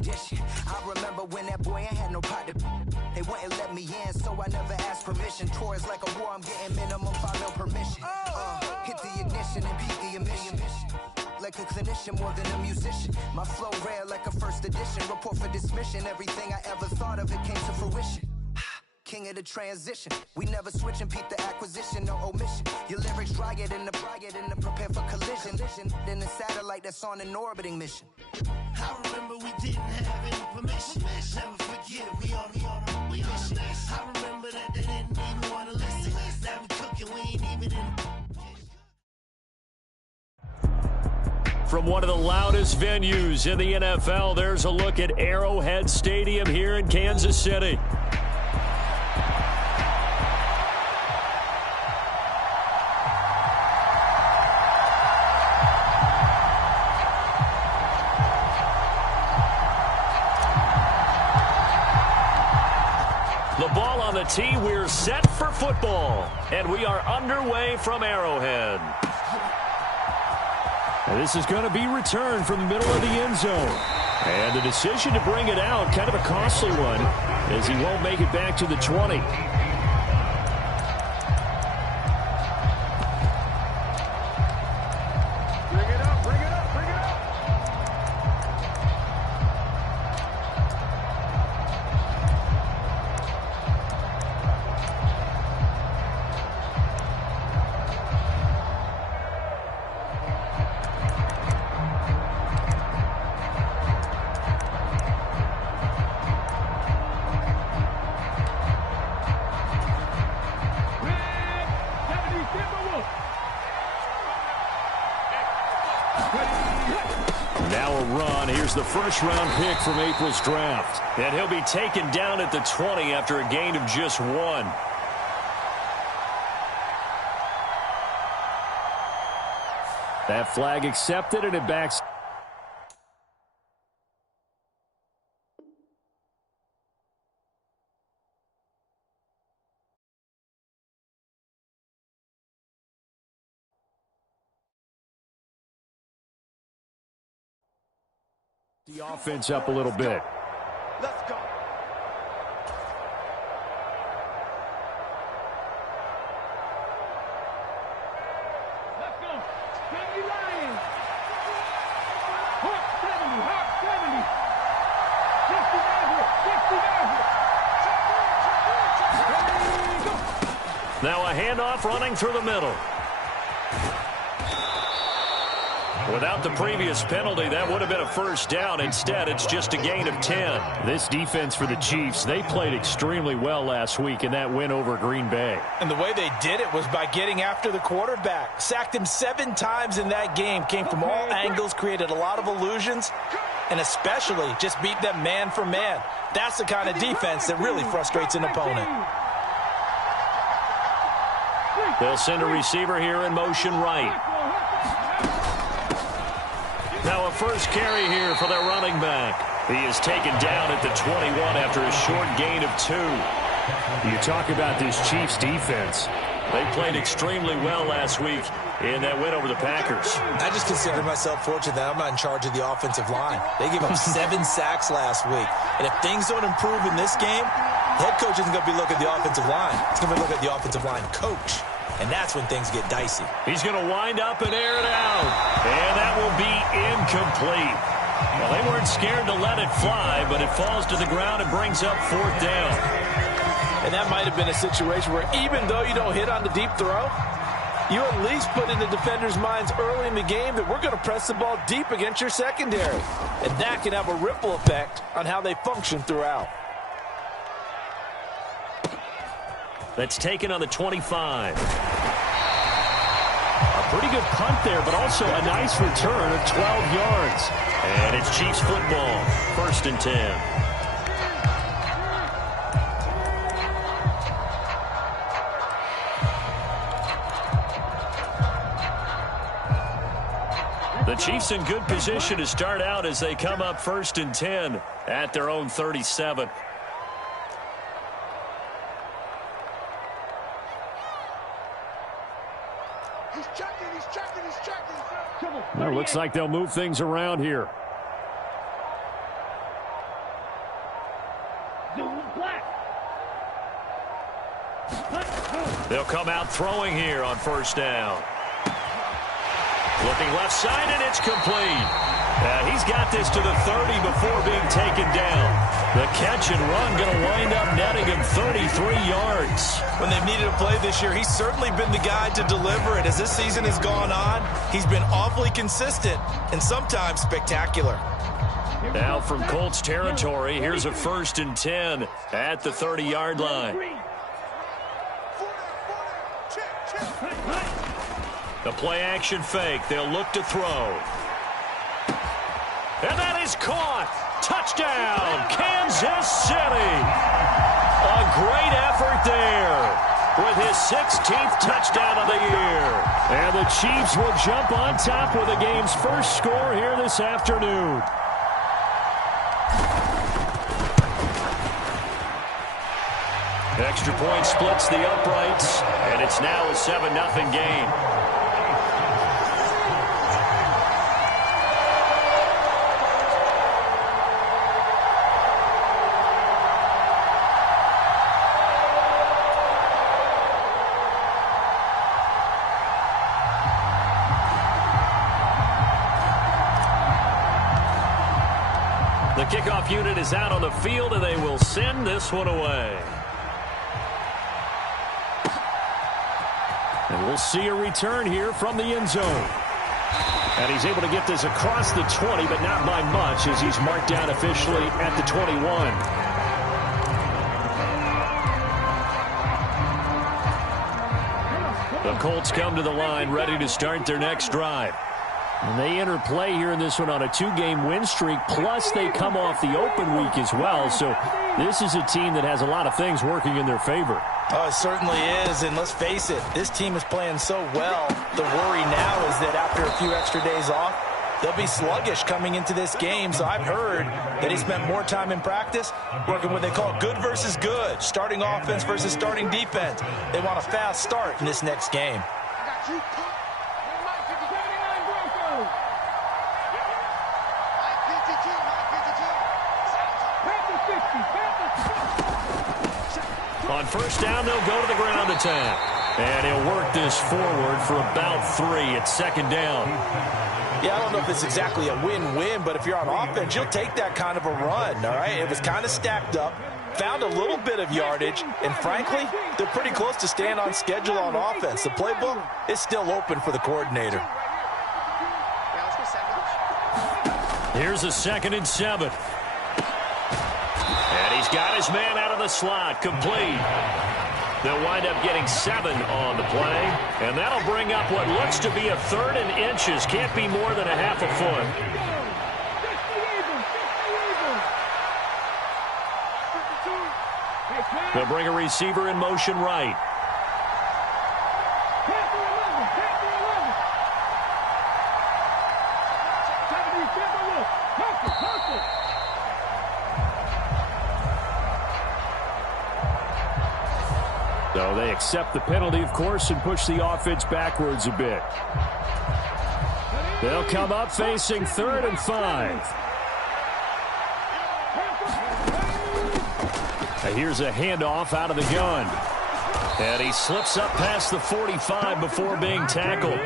addition. I remember when that boy ain't had no pot to. They wouldn't let me in, so I never asked permission. Tours like a war, I'm getting minimum 5 mil permission. Hit the ignition and beat the emission. Like a clinician more than a musician. My flow rare like a first edition. Report for dismission. Everything I ever thought of, it came to fruition. King of the transition. We never switch and peep the acquisition, no omission. Your lyrics dry it in the prepare for collision. Then the satellite that's on an orbiting mission. I remember we didn't have any permission. Never forget, we on a mission. I remember that they didn't even want to listen. Now we cooking, we ain't even in. From one of the loudest venues in the NFL, there's a look at Arrowhead Stadium here in Kansas City. The ball on the tee, we're set for football, and we are underway from Arrowhead. And this is going to be returned from the middle of the end zone. And the decision to bring it out, kind of a costly one, as he won't make it back to the 20. Now a run. Here's the first-round pick from April's draft. And he'll be taken down at the 20 after a gain of just 1. That flag accepted, and it backs. The offense up a little bit. Let's go. Let's go. 70 Lions. Hawk 70. Hawk 70. 60 Maverick. 60 Maverick. Now a handoff running through the middle. Without the previous penalty, that would have been a first down. Instead, it's just a gain of 10. This defense for the Chiefs, they played extremely well last week in that win over Green Bay. And the way they did it was by getting after the quarterback. Sacked him 7 times in that game. Came from all angles, created a lot of illusions, and especially just beat them man for man. That's the kind of defense that really frustrates an opponent. They'll send a receiver here in motion right. Now a first carry here for their running back. He is taken down at the 21 after a short gain of 2. You talk about this Chiefs defense. They played extremely well last week in that win over the Packers. I just consider myself fortunate that I'm not in charge of the offensive line. They gave up 7 sacks last week. And if things don't improve in this game, head coach isn't going to be looking at the offensive line. He's going to be looking at the offensive line coach. And that's when things get dicey. He's going to wind up and air it out. And that will be incomplete. Well, they weren't scared to let it fly, but it falls to the ground and brings up 4th down. And that might have been a situation where even though you don't hit on the deep throw, you at least put in the defenders' minds early in the game that we're going to press the ball deep against your secondary. And that can have a ripple effect on how they function throughout. That's taken on the 25. A pretty good punt there, but also a nice return of 12 yards. And it's Chiefs football, 1st and 10. The Chiefs in good position to start out as they come up 1st and 10 at their own 37. Well, looks like they'll move things around here. They'll come out throwing here on first down. Looking left side, and it's complete. He's got this to the 30 before being taken down. The catch and run going to wind up netting him 33 yards. When they've needed a play this year, he's certainly been the guy to deliver it. As this season has gone on, he's been awfully consistent and sometimes spectacular. Now from Colts territory, here's a 1st and 10 at the 30-yard line. The play-action fake. They'll look to throw. And that is caught. Touchdown, Kansas City. A great effort there with his 16th touchdown of the year. And the Chiefs will jump on top with the game's first score here this afternoon. Extra point splits the uprights, and it's now a 7-0 game. The kickoff unit is out on the field, and they will send this one away. And we'll see a return here from the end zone. And he's able to get this across the 20, but not by much, as he's marked down officially at the 21. The Colts come to the line, ready to start their next drive. And they enter play here in this one on a 2-game win streak, plus they come off the open week as well. So this is a team that has a lot of things working in their favor. Oh, it certainly is, and let's face it, this team is playing so well. The worry now is that after a few extra days off, they'll be sluggish coming into this game. So I've heard that he spent more time in practice working what they call good versus good, starting offense versus starting defense. They want a fast start in this next game. On first down, they'll go to the ground attack. And he'll work this forward for about 3 at second down. Yeah, I don't know if it's exactly a win-win, but if you're on offense, you'll take that kind of a run, all right? It was kind of stacked up, found a little bit of yardage, and frankly, they're pretty close to staying on schedule on offense. The playbook is still open for the coordinator. Here's a 2nd and 7. And he's got his man out of the slot, complete. They'll wind up getting 7 on the play, and that'll bring up what looks to be a 3rd and inches. Can't be more than a half a foot. They'll bring a receiver in motion right. So they accept the penalty, of course, and push the offense backwards a bit. They'll come up facing 3rd and 5. Now here's a handoff out of the gun. And he slips up past the 45 before being tackled.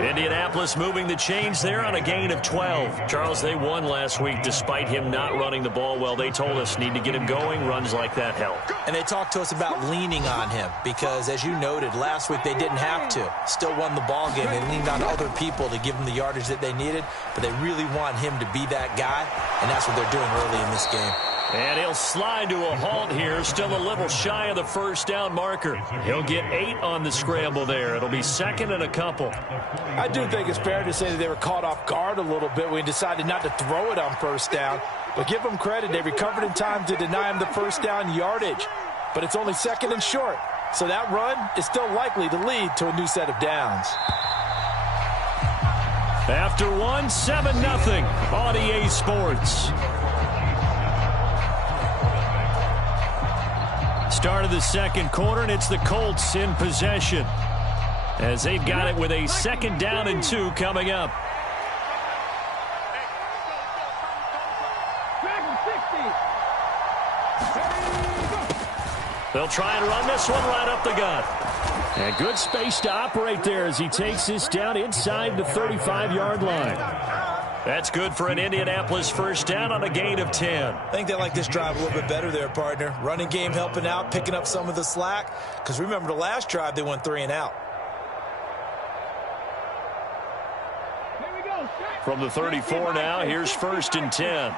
Indianapolis moving the chains there on a gain of 12. Charles, they won last week despite him not running the ball well. They told us need to get him going. Runs like that help. And they talked to us about leaning on him because, as you noted, last week they didn't have to. Still won the ball game. They leaned on other people to give them the yardage that they needed, but they really want him to be that guy, and that's what they're doing early in this game. And he'll slide to a halt here, still a little shy of the first down marker. He'll get 8 on the scramble there. It'll be 2nd and a couple. I do think it's fair to say that they were caught off guard a little bit when he decided not to throw it on first down. But give them credit. They recovered in time to deny him the first down yardage. But it's only 2nd and short. So that run is still likely to lead to a new set of downs. After one, 7-0 on EA Sports. Start of the second quarter, and it's the Colts in possession as they've got it with a 2nd down and 2 coming up. They'll try and run this one right up the gut. And good space to operate there as he takes this down inside the 35-yard line. That's good for an Indianapolis first down on a gain of 10. I think they like this drive a little bit better there, partner. Running game helping out, picking up some of the slack. Because remember, the last drive, they went 3 and out. From the 34 now, here's 1st and 10.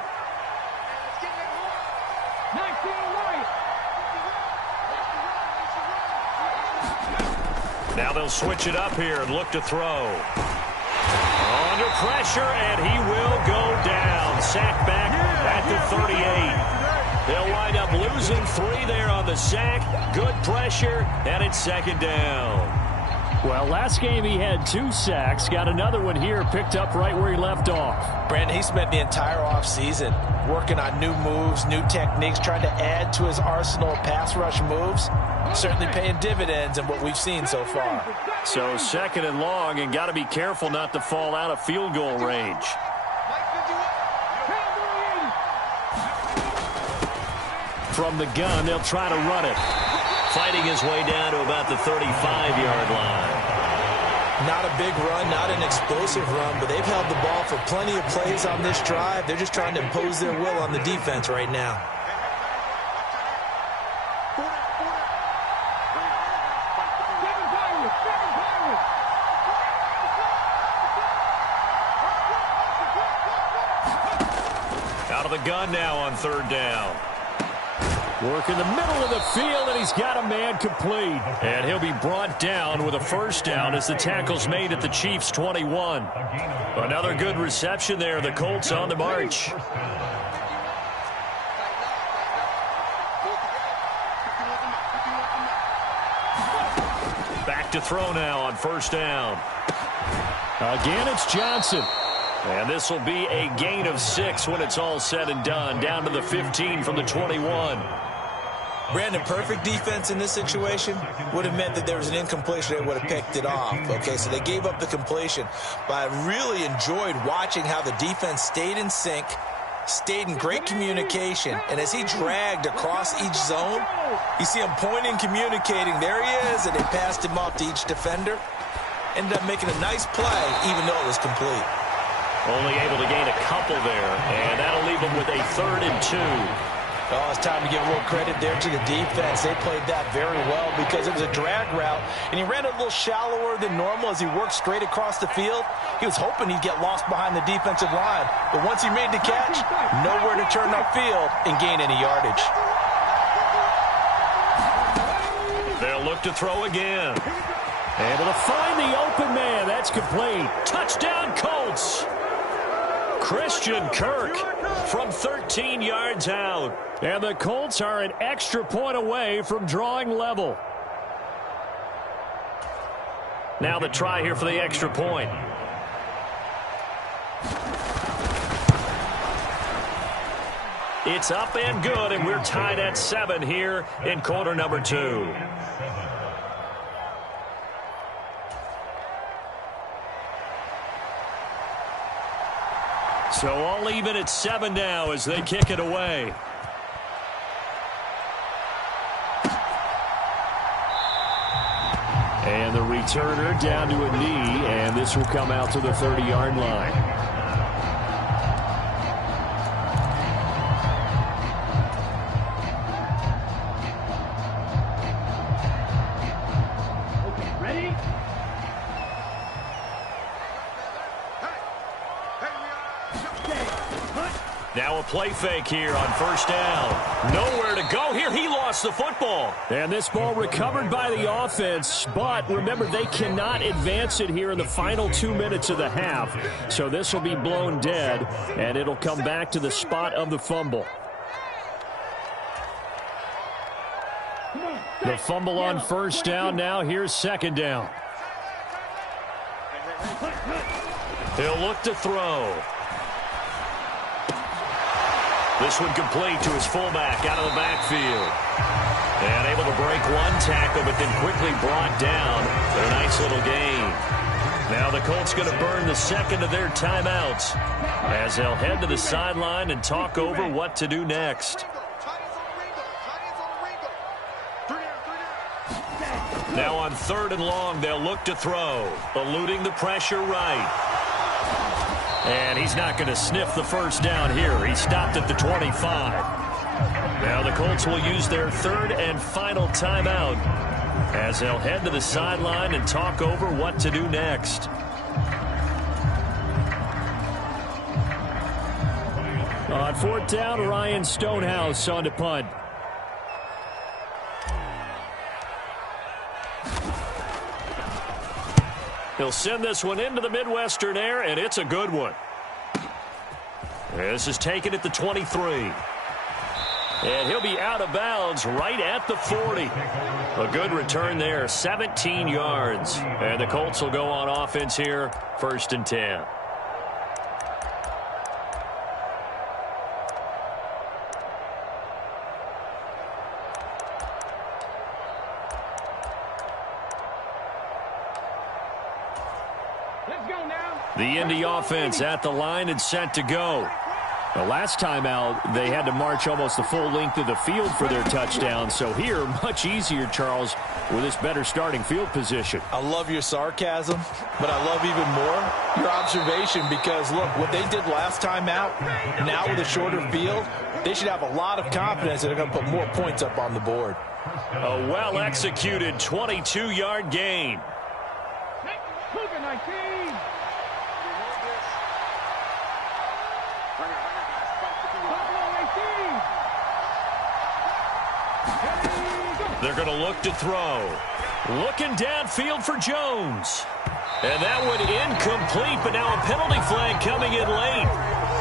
Now they'll switch it up here and look to throw. Under pressure, and he will go down. Sack back at the 38. They'll wind up losing 3 there on the sack. Good pressure, and it's 2nd down. Well, last game he had 2 sacks. Got another one here, picked up right where he left off. Brandon, he spent the entire offseason working on new moves, new techniques, trying to add to his arsenal of pass rush moves. Certainly paying dividends in what we've seen so far. So 2nd and long, and got to be careful not to fall out of field goal range. From the gun, they'll try to run it. Fighting his way down to about the 35-yard line. Not a big run, not an explosive run, but they've held the ball for plenty of plays on this drive. They're just trying to impose their will on the defense right now. Out of the gun now on 3rd down. Work in the middle of the field, and he's got a man complete. And he'll be brought down with a 1st down as the tackle's made at the Chiefs' 21. Another good reception there. The Colts on the march. Back to throw now on 1st down. Again, it's Johnson. And this will be a gain of 6 when it's all said and done. Down to the 15 from the 21. Brandon, perfect defense in this situation would have meant that there was an incompletion. They would have picked it off. Okay, so they gave up the completion. But I really enjoyed watching how the defense stayed in sync, stayed in great communication. And as he dragged across each zone, you see him pointing, communicating. There he is, and they passed him off to each defender. Ended up making a nice play, even though it was complete. Only able to gain a couple there, and that'll leave them with a 3rd and 2. Oh, it's time to give a little credit there to the defense. They played that very well because it was a drag route, and he ran a little shallower than normal as he worked straight across the field. He was hoping he'd get lost behind the defensive line, but once he made the catch, nowhere to turn upfield and gain any yardage. They'll look to throw again. Able to find the open man. That's complete. Touchdown, Colts. Christian Kirk from 13 yards out. And the Colts are an extra point away from drawing level. Now the try here for the extra point. It's up and good, and we're tied at 7 here in quarter number 2. So all even at 7 now as they kick it away. And the returner down to a knee, and this will come out to the 30-yard line. Now a play fake here on 1st down. Nowhere to go here. He lost the football. And this ball recovered by the offense. But remember, they cannot advance it here in the final 2 minutes of the half. So this will be blown dead, and it'll come back to the spot of the fumble. The fumble on 1st down. Now here's 2nd down. He'll look to throw. This one complete to his fullback out of the backfield. And able to break one tackle, but then quickly brought down for a nice little gain. Now the Colts going to burn the 2nd of their timeouts as they'll head to the sideline and talk over what to do next. Now on 3rd and long, they'll look to throw. Eluding the pressure right. And he's not going to sniff the first down here. He stopped at the 25. Now the Colts will use their 3rd and final timeout as they'll head to the sideline and talk over what to do next. On 4th down, Ryan Stonehouse on to punt. He'll send this one into the Midwestern air, and it's a good one. This is taken at the 23. And he'll be out of bounds right at the 40. A good return there, 17 yards. And the Colts will go on offense here, 1st and 10. The Indy offense at the line and set to go. The last time out, they had to march almost the full length of the field for their touchdown. So here, much easier, Charles, with this better starting field position. I love your sarcasm, but I love even more your observation because, look, what they did last time out, now with a shorter field, they should have a lot of confidence that they're going to put more points up on the board. A well-executed 22-yard gain. They're going to look to throw. Looking downfield for Jones. And that one incomplete, but now a penalty flag coming in late.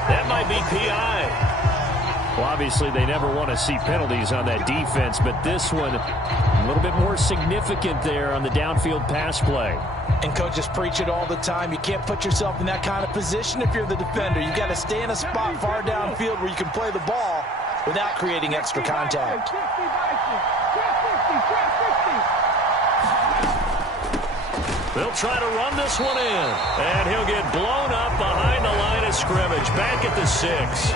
That might be PI. Well, obviously, they never want to see penalties on that defense, but this one a little bit more significant there on the downfield pass play. And coaches preach it all the time. You can't put yourself in that kind of position if you're the defender. You've got to stay in a spot far downfield where you can play the ball without creating extra contact. They'll try to run this one in. And he'll get blown up behind the line of scrimmage. Back at the 6.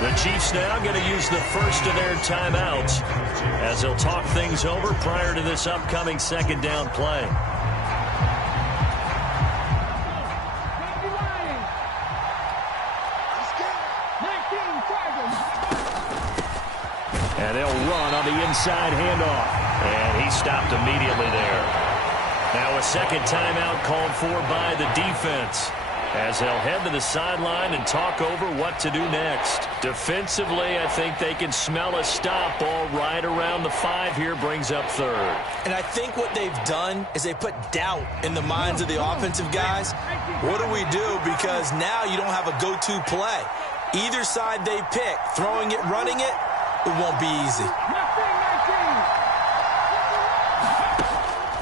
The Chiefs now going to use the first of their timeouts as they'll talk things over prior to this upcoming 2nd down play. And they'll run on the inside handoff. And he stopped immediately there. Now a 2nd timeout called for by the defense as they'll head to the sideline and talk over what to do next. Defensively, I think they can smell a stop ball right around the 5 here, brings up 3rd. And I think what they've done is they put doubt in the minds of the offensive guys. What do we do? Because now you don't have a go-to play. Either side they pick, throwing it, running it, it won't be easy.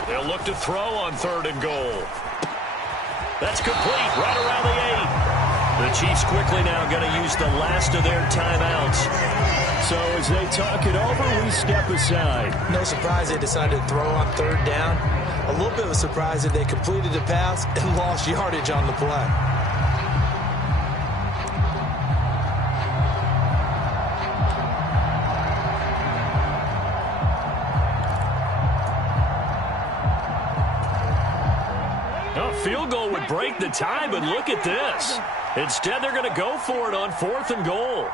They'll look to throw on 3rd and goal. That's complete right around the 8. The Chiefs quickly now going to use the last of their timeouts. So as they talk it over, we step aside. No surprise they decided to throw on 3rd down. A little bit of a surprise that they completed the pass and lost yardage on the play. Field goal would break the tie, but look at this. Instead, they're going to go for it on 4th and goal.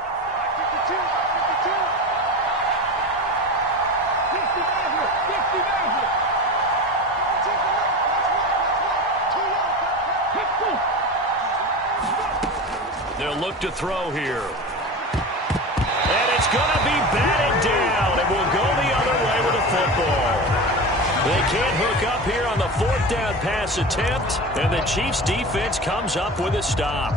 They'll look to throw here. And it's going to be batted down. It will go the other way with a football. They can't hook up here on the 4th down pass attempt, and the Chiefs defense comes up with a stop.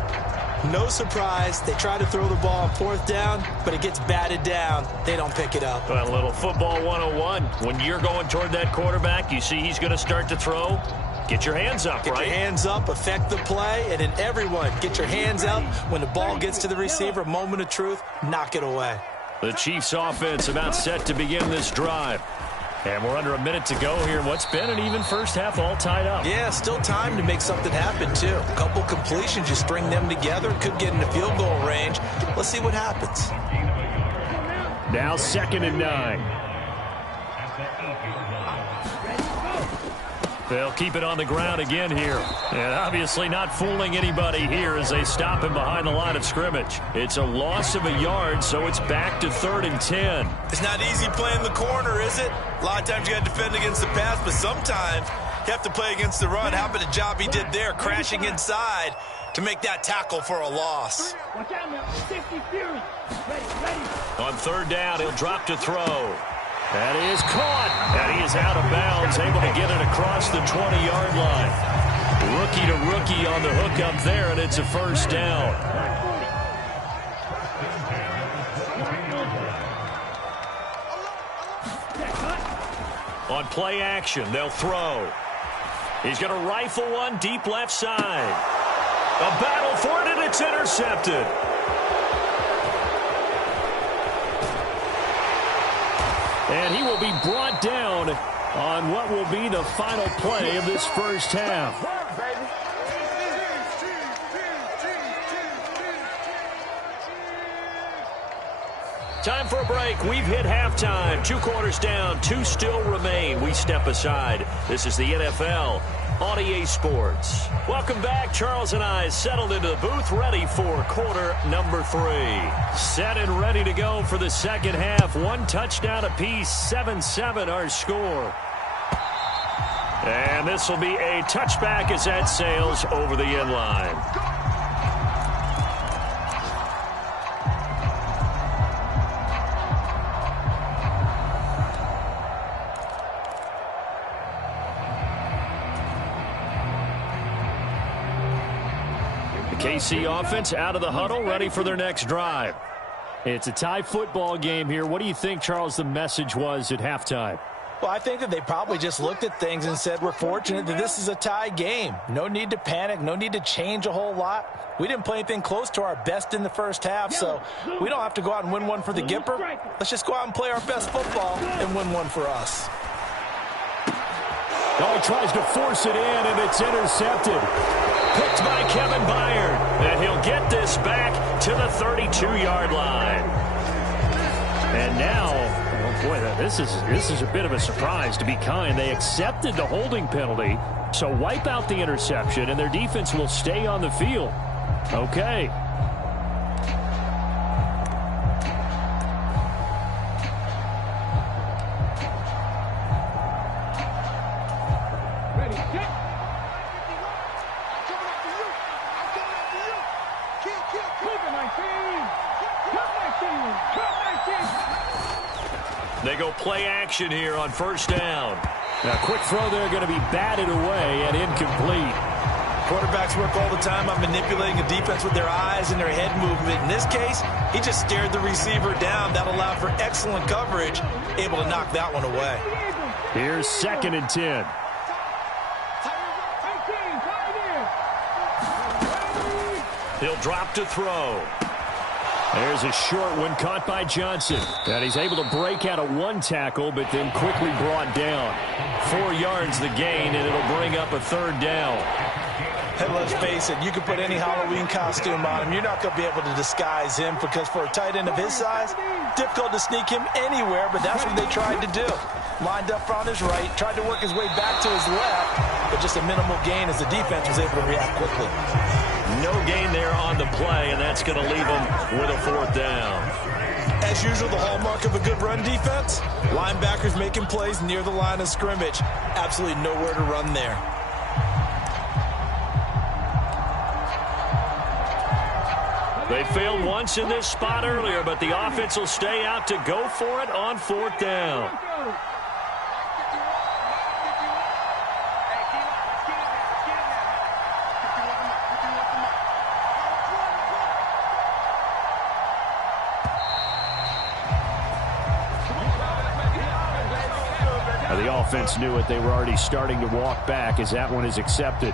No surprise. They try to throw the ball on 4th down, but it gets batted down. They don't pick it up. A little football 101. When you're going toward that quarterback, you see he's going to start to throw. Get your hands up, right? Get your hands up, affect the play, and then everyone get your hands up. When the ball gets to the receiver, moment of truth, knock it away. The Chiefs offense about set to begin this drive. And we're under a minute to go here. What's been an even first half all tied up. Yeah, still time to make something happen, too. A couple completions, you string them together, could get into field goal range. Let's see what happens. Now 2nd and 9. They'll keep it on the ground again here. And obviously not fooling anybody here as they stop him behind the line of scrimmage. It's a loss of a yard, so it's back to 3rd and 10. It's not easy playing the corner, is it? A lot of times you got to defend against the pass, but sometimes you have to play against the run. How about the job he did there, crashing inside to make that tackle for a loss? On 3rd down, he'll drop to throw. That is caught, and he is out of bounds, able to get it across the 20-yard line. Rookie to rookie on the hook up there, and it's a 1st down. On play action, they'll throw. He's going to rifle one deep left side. A battle for it, and it's intercepted. And he will be brought down on what will be the final play of this first half. Time for a break. We've hit halftime. 2 quarters down. 2 still remain. We step aside. This is the NFL on EA Sports. Welcome back. Charles and I settled into the booth, ready for quarter number 3. Set and ready to go for the second half. 1 touchdown apiece. 7-7 our score. And this will be a touchback as that sails over the end line. KC offense out of the huddle, ready for their next drive. It's a tie football game here. What do you think, Charles, the message was at halftime? Well, I think that they probably just looked at things and said, we're fortunate that this is a tie game. No need to panic. No need to change a whole lot. We didn't play anything close to our best in the first half, so we don't have to go out and win one for the Gipper. Let's just go out and play our best football and win one for us. Oh, tries to force it in, and it's intercepted. Picked by Kevin Byard. And he'll get this back to the 32-yard line. And now, oh boy, this is a bit of a surprise, to be kind. They accepted the holding penalty, so wipe out the interception, and their defense will stay on the field. Okay. They go play action here on 1st down. Now, quick throw there, going to be batted away and incomplete. Quarterbacks work all the time on manipulating a defense with their eyes and their head movement. In this case, he just stared the receiver down. That allowed for excellent coverage, able to knock that one away. Here's 2nd and 10. He'll drop to throw. There's a short one caught by Johnson. And he's able to break out of 1 tackle, but then quickly brought down. 4 yards the gain, and it'll bring up a 3rd down. And let's face it, you can put any Halloween costume on him. You're not going to be able to disguise him, because for a tight end of his size, difficult to sneak him anywhere, but that's what they tried to do. Lined up on his right, tried to work his way back to his left, but just a minimal gain as the defense was able to react quickly. No gain there on the play, and that's going to leave them with a 4th down. As usual, the hallmark of a good run defense, linebackers making plays near the line of scrimmage. Absolutely nowhere to run there. They failed once in this spot earlier, but the offense will stay out to go for it on 4th down. The offense knew it. They were already starting to walk back as that one is accepted.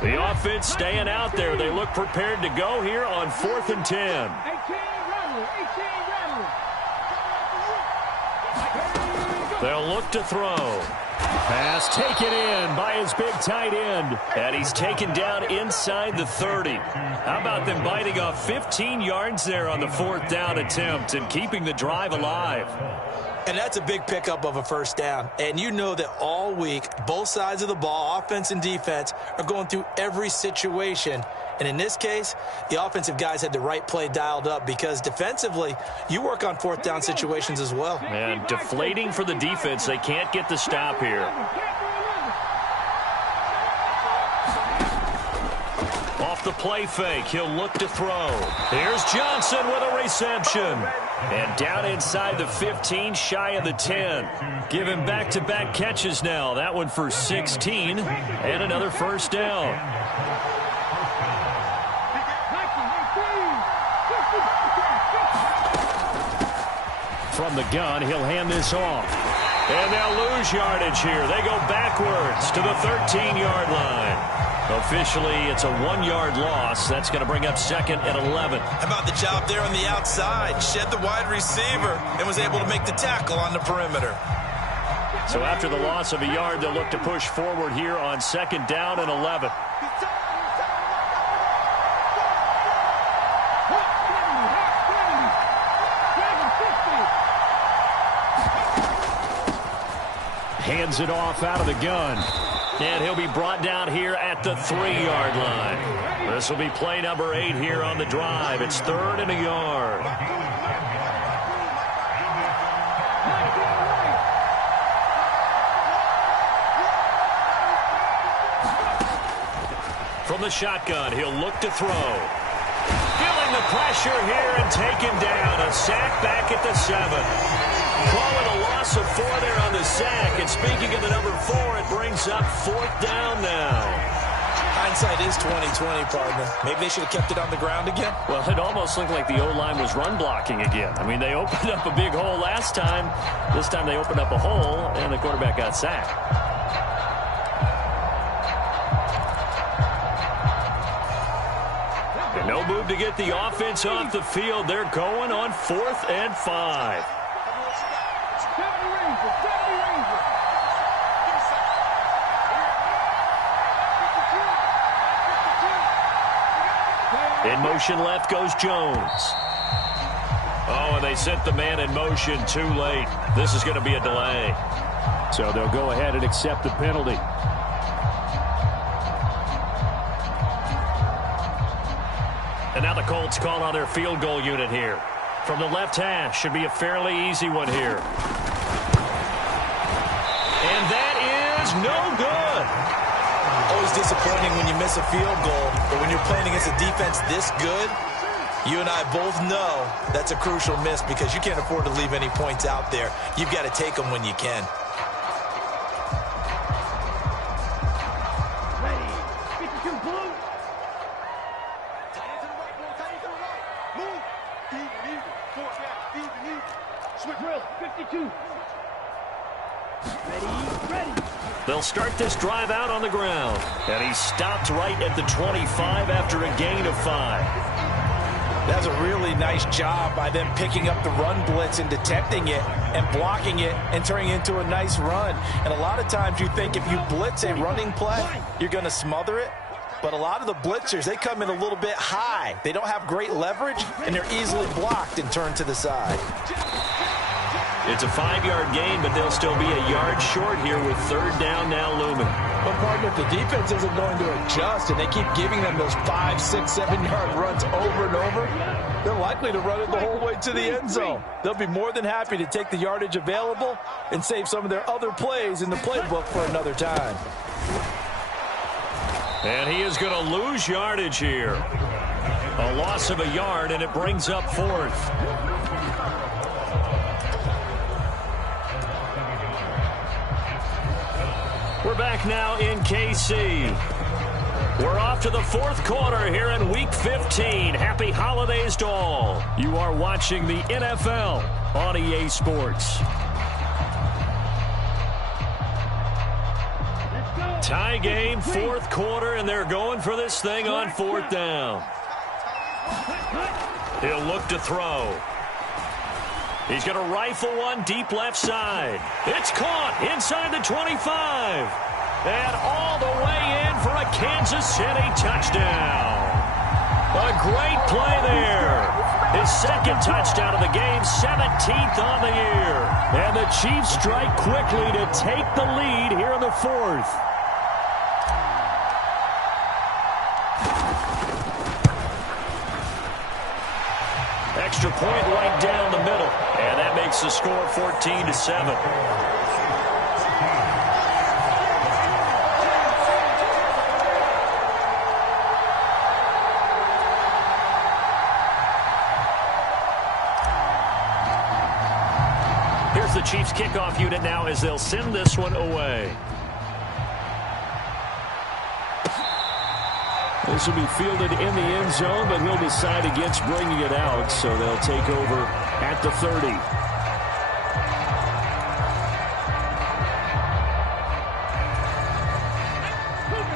The offense staying out there. They look prepared to go here on 4th and 10. They'll look to throw. Pass taken in by his big tight end. And he's taken down inside the 30. How about them biting off 15 yards there on the 4th down attempt and keeping the drive alive? And that's a big pickup of a first down. And you know that all week, both sides of the ball, offense and defense, are going through every situation. And in this case, the offensive guys had the right play dialed up because defensively, you work on 4th down situations as well. And deflating for the defense. They can't get the stop here. Off the play fake, he'll look to throw. Here's Johnson with a reception. And down inside the 15, shy of the 10. Give him back-to-back catches now. That one for 16 and another first down. From the gun, he'll hand this off. And they'll lose yardage here. They go backwards to the 13-yard line. Officially, it's a 1-yard loss. That's going to bring up 2nd and 11. How about the job there on the outside? Shed the wide receiver and was able to make the tackle on the perimeter. So after the loss of a yard, they'll look to push forward here on 2nd down and 11. Hands it off out of the gun. And he'll be brought down here at the 3-yard line. This will be play number 8 here on the drive. It's 3rd and a yard. From the shotgun, he'll look to throw. Feeling the pressure here and taken down. A sack back at the 7. Calling a loss of 4 there on the sack. And speaking of the number 4, it brings up 4th down now. Hindsight is 20/20, partner. Maybe they should have kept it on the ground again. Well, it almost looked like the O-line was run blocking again. I mean, they opened up a big hole last time. This time they opened up a hole, and the quarterback got sacked. And no move to get the offense off the field. They're going on 4th and 5. In motion left goes Jones. Oh, and they sent the man in motion too late. This is going to be a delay. So they'll go ahead and accept the penalty. And now the Colts call on their field goal unit here. From the left hash, should be a fairly easy one here. And that is no good. Always disappointing when you miss a field goal, but when you're playing against a defense this good, you and I both know that's a crucial miss because you can't afford to leave any points out there. You've got to take them when you can. Ready. 52 blue. Tight end to the right, ball. Tight end to the right. Move. Even. Four back. Even. Switch drill. 52. Ready. They'll start this drive out on the ground. And he stopped right at the 25 after a gain of 5. That's a really nice job by them picking up the run blitz and detecting it and blocking it and turning it into a nice run. And a lot of times you think if you blitz a running play, you're going to smother it. But a lot of the blitzers, they come in a little bit high. They don't have great leverage, and they're easily blocked and turned to the side. It's a 5-yard gain, but they'll still be a yard short here with 3rd down now looming. But, partner, if the defense isn't going to adjust and they keep giving them those 5, 6, 7-yard runs over and over, they're likely to run it the whole way to the end zone. They'll be more than happy to take the yardage available and save some of their other plays in the playbook for another time. And he is going to lose yardage here. A loss of a yard, and it brings up 4th. We're back now in KC. We're off to the 4th quarter here in Week 15. Happy holidays to all. You are watching the NFL on EA Sports. Tie game, fourth quarter, and they're going for this thing on fourth down. He'll look to throw. He's going to rifle one deep left side. It's caught inside the 25. And all the way in for a Kansas City touchdown. A great play there. His second touchdown of the game, 17th on the year. And the Chiefs strike quickly to take the lead here in the fourth. Extra point right down the middle. And that makes the score 14-7. Here's the Chiefs kickoff unit now as they'll send this one away. This will be fielded in the end zone, but he'll decide against bringing it out, so they'll take over at the 30.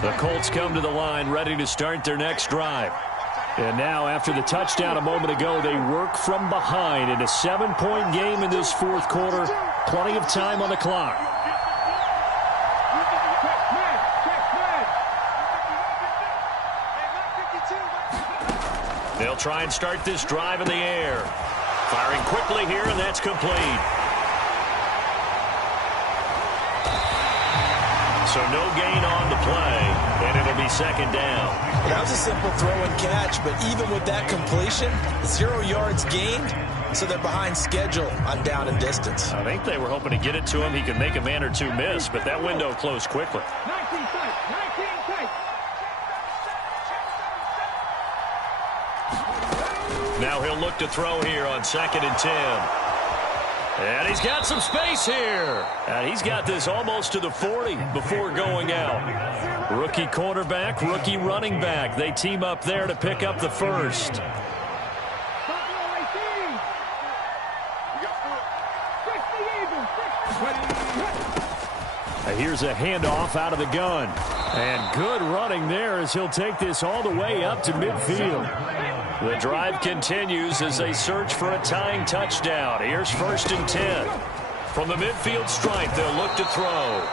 The Colts come to the line, ready to start their next drive. And now, after the touchdown a moment ago, they work from behind in a 7-point game in this fourth quarter. Plenty of time on the clock. They'll try and start this drive in the air. Firing quickly here, and that's complete. So no gain on the play, and it'll be second down. That was a simple throw and catch, but even with that completion, 0 yards gained, so they're behind schedule on down and distance. I think they were hoping to get it to him. He could make a man or two miss, but that window closed quickly. Now he'll look to throw here on 2nd and 10. And he's got some space here. And he's got this almost to the 40 before going out. Rookie quarterback, rookie running back. They team up there to pick up the first. Here's a handoff out of the gun. And good running there as he'll take this all the way up to midfield. The drive continues as they search for a tying touchdown. Here's 1st and 10. From the midfield stripe, they'll look to throw.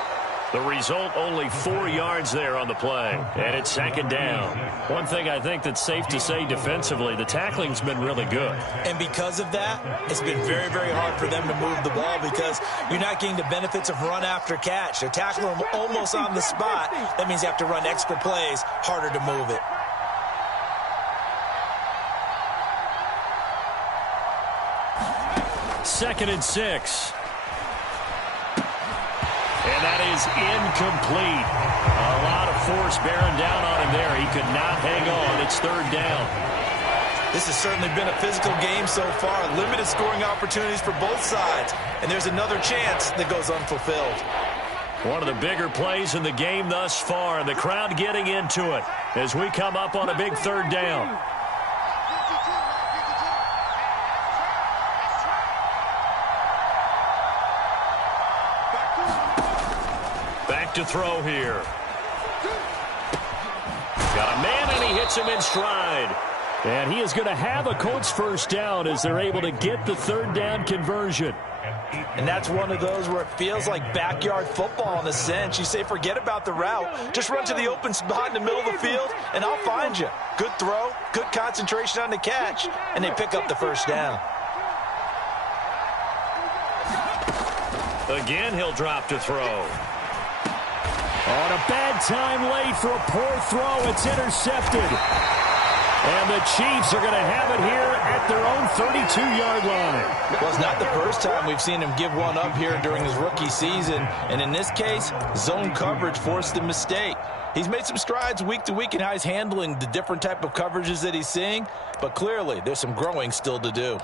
The result, only 4 yards there on the play. And it's 2nd down. One thing I think that's safe to say defensively, the tackling's been really good. And because of that, it's been very, very hard for them to move the ball because you're not getting the benefits of run after catch. They're tackling them almost on the spot. That means you have to run extra plays, harder to move it. Second and 6. And that is incomplete. A lot of force bearing down on him there. He could not hang on. It's 3rd down. This has certainly been a physical game so far. Limited scoring opportunities for both sides. And there's another chance that goes unfulfilled. One of the bigger plays in the game thus far. And the crowd getting into it as we come up on a big 3rd down. To throw here. Got a man, and he hits him in stride. And he is going to have a Colts first down as they're able to get the 3rd down conversion. And that's one of those where it feels like backyard football in a sense. You say, forget about the route. Just run to the open spot in the middle of the field, and I'll find you. Good throw, good concentration on the catch, and they pick up the first down. Again, he'll drop to throw. On a bad time late for a poor throw. It's intercepted. And the Chiefs are going to have it here at their own 32-yard line. Well, it's not the first time we've seen him give one up here during his rookie season. And in this case, zone coverage forced the mistake. He's made some strides week to week in how he's handling the different type of coverages that he's seeing. But clearly, there's some growing still to do.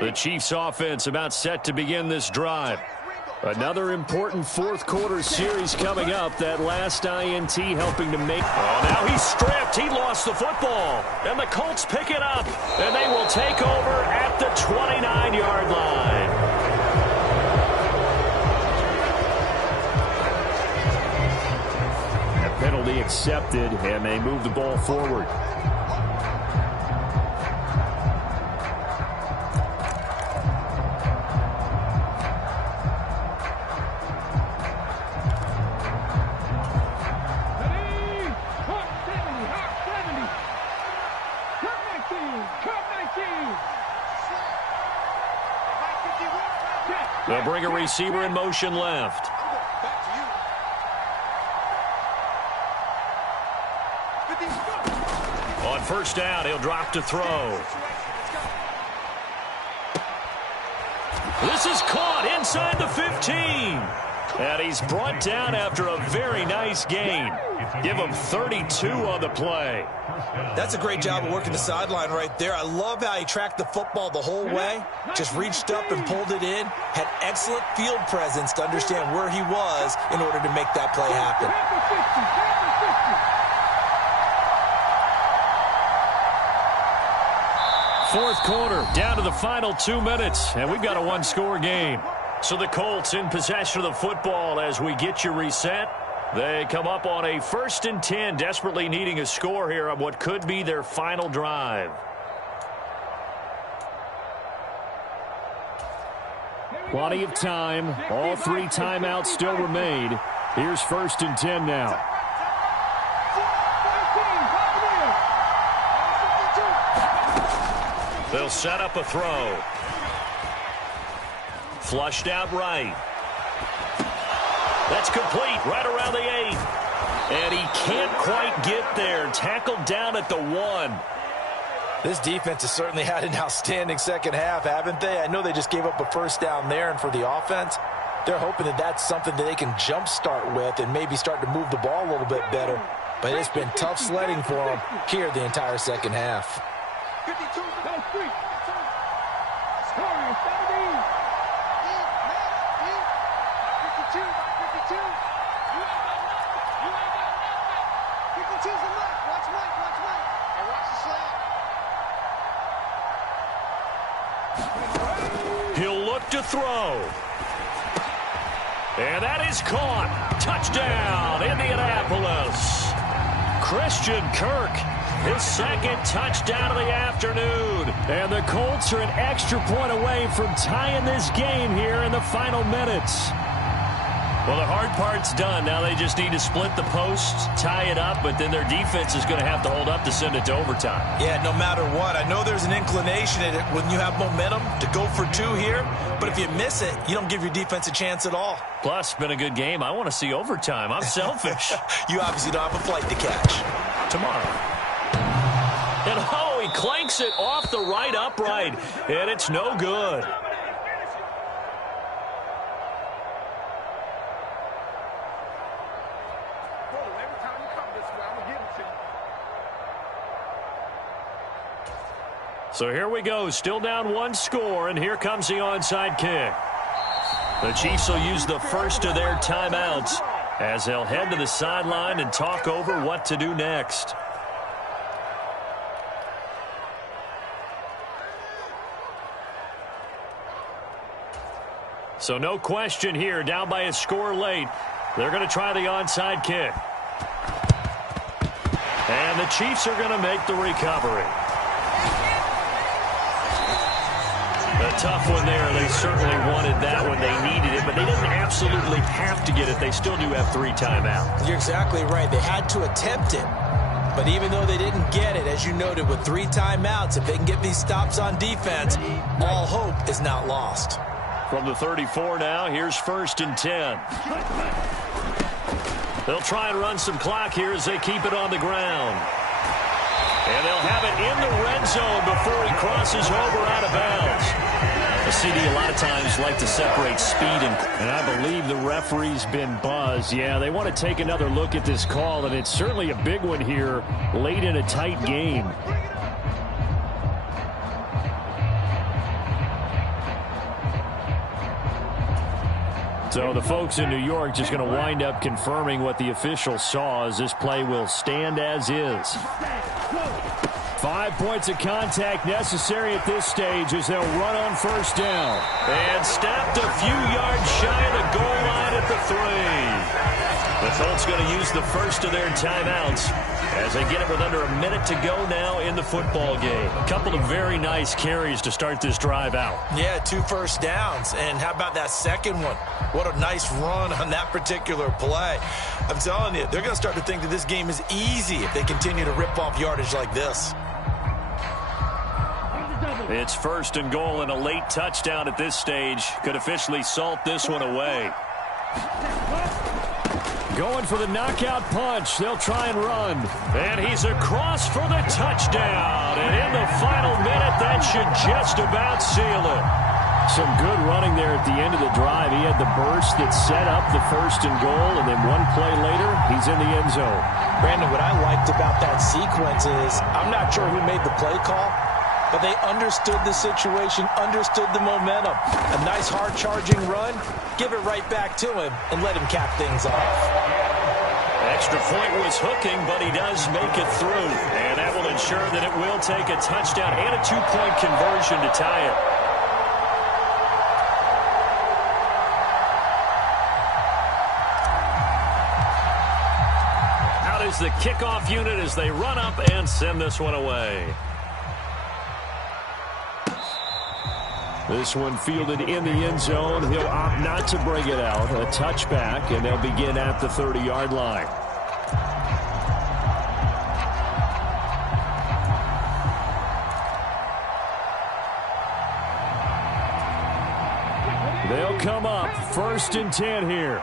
The Chiefs offense about set to begin this drive. Another important fourth-quarter series coming up. That last INT helping to make... Oh, now he's stripped. He lost the football. And the Colts pick it up. And they will take over at the 29-yard line. That penalty accepted, and they move the ball forward. They'll bring a receiver in motion left. On first down, he'll drop to throw. This is caught inside the 15. And he's brought down after a very nice gain. Give him 32 on the play. That's a great job of working the sideline right there. I love how he tracked the football the whole way. Just reached up and pulled it in. Had excellent field presence to understand where he was in order to make that play happen. Fourth quarter, down to the final 2 minutes, and we've got a one-score game. So the Colts in possession of the football as we get you reset. They come up on a 1st and 10, desperately needing a score here on what could be their final drive. Plenty of time. All 3 timeouts still remain. Here's 1st and 10 now. They'll set up a throw. Flushed out right. That's complete right around the 8. And he can't quite get there. Tackled down at the 1. This defense has certainly had an outstanding second half, haven't they? I know they just gave up a first down there, and for the offense, they're hoping that that's something that they can jumpstart with and maybe start to move the ball a little bit better. But it's been tough sledding for them here the entire second half. 52, go free. Scoring 17. 52, 52. You ain't got nothing. You ain't got nothing. 52's a Mike. Watch Mike, watch Mike. And watch the slant. He'll look to throw. And that is caught. Touchdown, Indianapolis. Christian Kirk, his second touchdown of the afternoon. And the Colts are an extra point away from tying this game here in the final minutes. Well, the hard part's done. Now they just need to split the posts, tie it up, but then their defense is going to have to hold up to send it to overtime. Yeah, no matter what. I know there's an inclination in it when you have momentum to go for 2 here, but if you miss it, you don't give your defense a chance at all. Plus, been a good game. I want to see overtime. I'm selfish. You obviously don't have a flight to catch. Tomorrow. And oh, he clanks it off the right upright, and it's no good. So here we go, still down 1 score, and here comes the onside kick. The Chiefs will use the first of their timeouts as they'll head to the sideline and talk over what to do next. So no question here, down by a score late. They're going to try the onside kick. And the Chiefs are going to make the recovery. A tough one there. They certainly wanted that when they needed it, but they didn't absolutely have to get it. They still do have 3 timeouts. You're exactly right. They had to attempt it. But even though they didn't get it, as you noted, with 3 timeouts, if they can get these stops on defense, all hope is not lost. From the 34 now, here's 1st and 10. They'll try and run some clock here as they keep it on the ground. And they'll have it in the red zone before he crosses over out of bounds. The CD a lot of times like to separate speed and I believe the referee's been buzzed. Yeah, they want to take another look at this call, and it's certainly a big one here late in a tight game. So the folks in New York just going to wind up confirming what the official saw, as this play will stand as is. 5 points of contact necessary at this stage as they'll run on first down. And stopped a few yards shy of the goal line at the 3. The Colts going to use the first of their timeouts as they get it with under a minute to go now in the football game. A couple of very nice carries to start this drive out. Yeah, 2 first downs. And how about that second one? What a nice run on that particular play. I'm telling you, they're going to start to think that this game is easy if they continue to rip off yardage like this. It's first and goal, and a late touchdown at this stage could officially salt this one away. Going for the knockout punch. They'll try and run. And he's across for the touchdown. And in the final minute, that should just about seal it. Some good running there at the end of the drive. He had the burst that set up the first and goal, and then one play later, he's in the end zone. Brandon, what I liked about that sequence is I'm not sure who made the play call, but they understood the situation, understood the momentum. A nice hard-charging run, give it right back to him, and let him cap things off. Extra point was hooking, but he does make it through. And that will ensure that it will take a touchdown and a 2-point conversion to tie it. Out is the kickoff unit as they run up and send this one away. This one fielded in the end zone. He'll opt not to bring it out. A touchback, and they'll begin at the 30-yard line. They'll come up first and 10 here.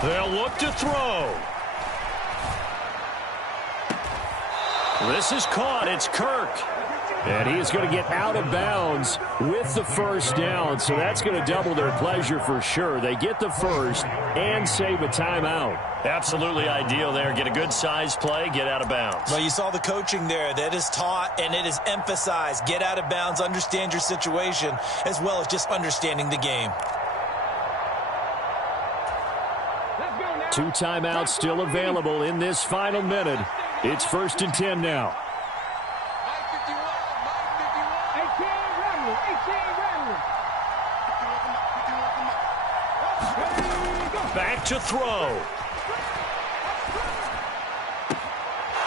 They'll look to throw. This is caught. It's Kirk. And he's going to get out of bounds with the first down, so that's going to double their pleasure for sure. They get the first and save a timeout. Absolutely ideal there. Get a good size play, get out of bounds. Well, you saw the coaching there. That is taught and it is emphasized. Get out of bounds, understand your situation, as well as just understanding the game. 2 timeouts still available in this final minute. It's first and 10 now. Back to throw.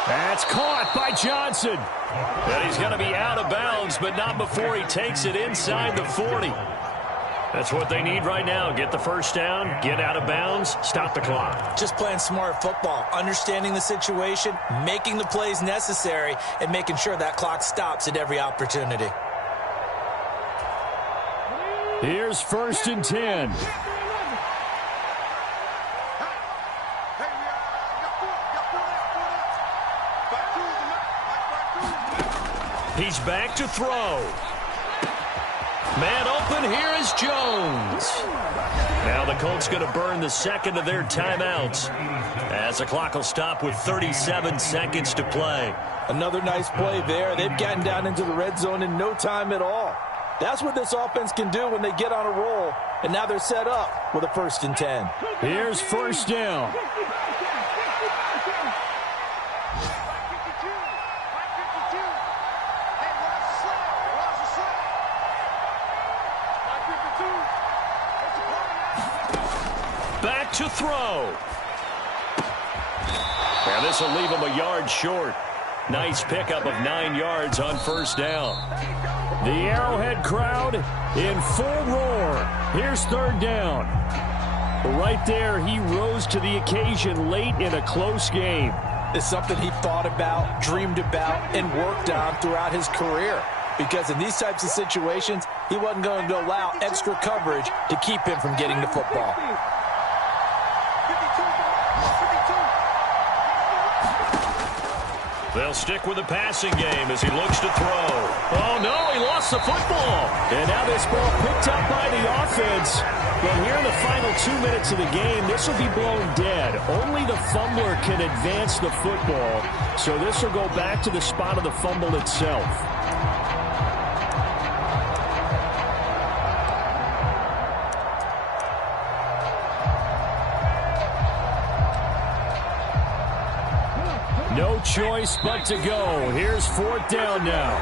That's caught by Johnson. And he's going to be out of bounds, but not before he takes it inside the 40. That's what they need right now. Get the first down, get out of bounds, stop the clock. Just playing smart football, understanding the situation, making the plays necessary, and making sure that clock stops at every opportunity. Here's first and 10. He's back to throw. Man open, here is Jones. Now the Colts going to burn the second of their timeouts as the clock will stop with 37 seconds to play. Another nice play there. They've gotten down into the red zone in no time at all. That's what this offense can do when they get on a roll. And now they're set up with a first and 10. Here's first down. Back to throw. And this will leave him a yard short. Nice pickup of 9 yards on first down. The Arrowhead crowd in full roar. Here's third down. Right there, he rose to the occasion late in a close game. It's something he thought about, dreamed about, and worked on throughout his career. Because in these types of situations, he wasn't going to allow extra coverage to keep him from getting the football. They'll stick with the passing game as he looks to throw. Oh, no, he lost the football. And now this ball picked up by the offense. But here in the final 2 minutes of the game, this will be blown dead. Only the fumbler can advance the football. So this will go back to the spot of the fumble itself. No choice but to go. Here's 4th down now.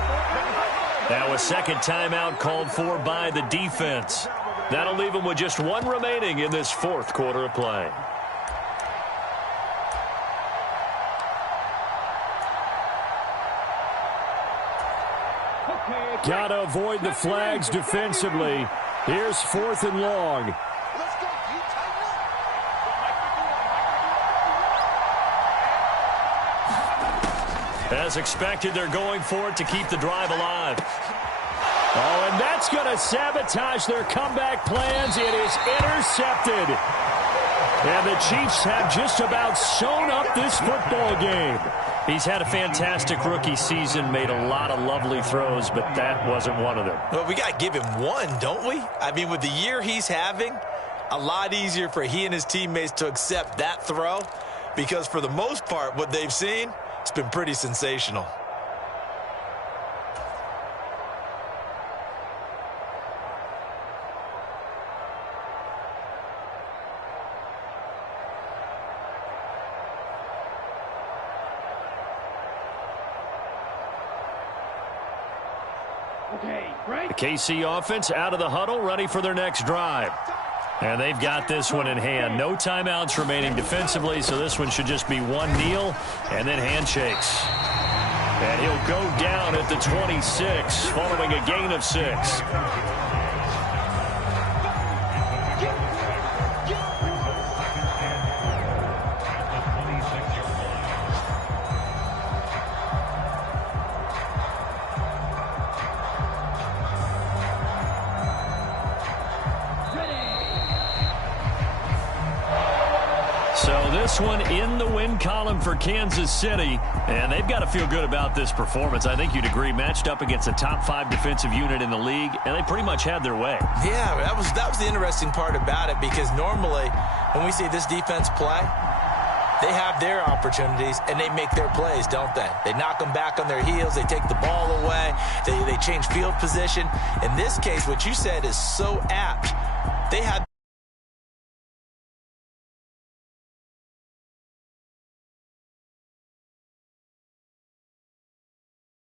Now a second timeout called for by the defense. That'll leave them with just 1 remaining in this 4th quarter of play. Gotta avoid the flags defensively. Here's 4th and long. As expected, they're going for it to keep the drive alive. Oh, and that's going to sabotage their comeback plans. It is intercepted. And the Chiefs have just about sewn up this football game. He's had a fantastic rookie season, made a lot of lovely throws, but that wasn't one of them. Well, we got to give him one, don't we? I mean, with the year he's having, a lot easier for he and his teammates to accept that throw, because for the most part, what they've seen, it's been pretty sensational. The KC offense out of the huddle, ready for their next drive. And they've got this one in hand. No timeouts remaining defensively, so this one should just be one kneel and then handshakes. And he'll go down at the 26 following a gain of 6. So this one in the win column for Kansas City, and they've got to feel good about this performance. I think you'd agree, matched up against a top 5 defensive unit in the league, and they pretty much had their way. Yeah, that was the interesting part about it, because normally when we see this defense play, they have their opportunities and they make their plays, don't they? They knock them back on their heels, they take the ball away, they change field position. In this case, what you said is so apt. They had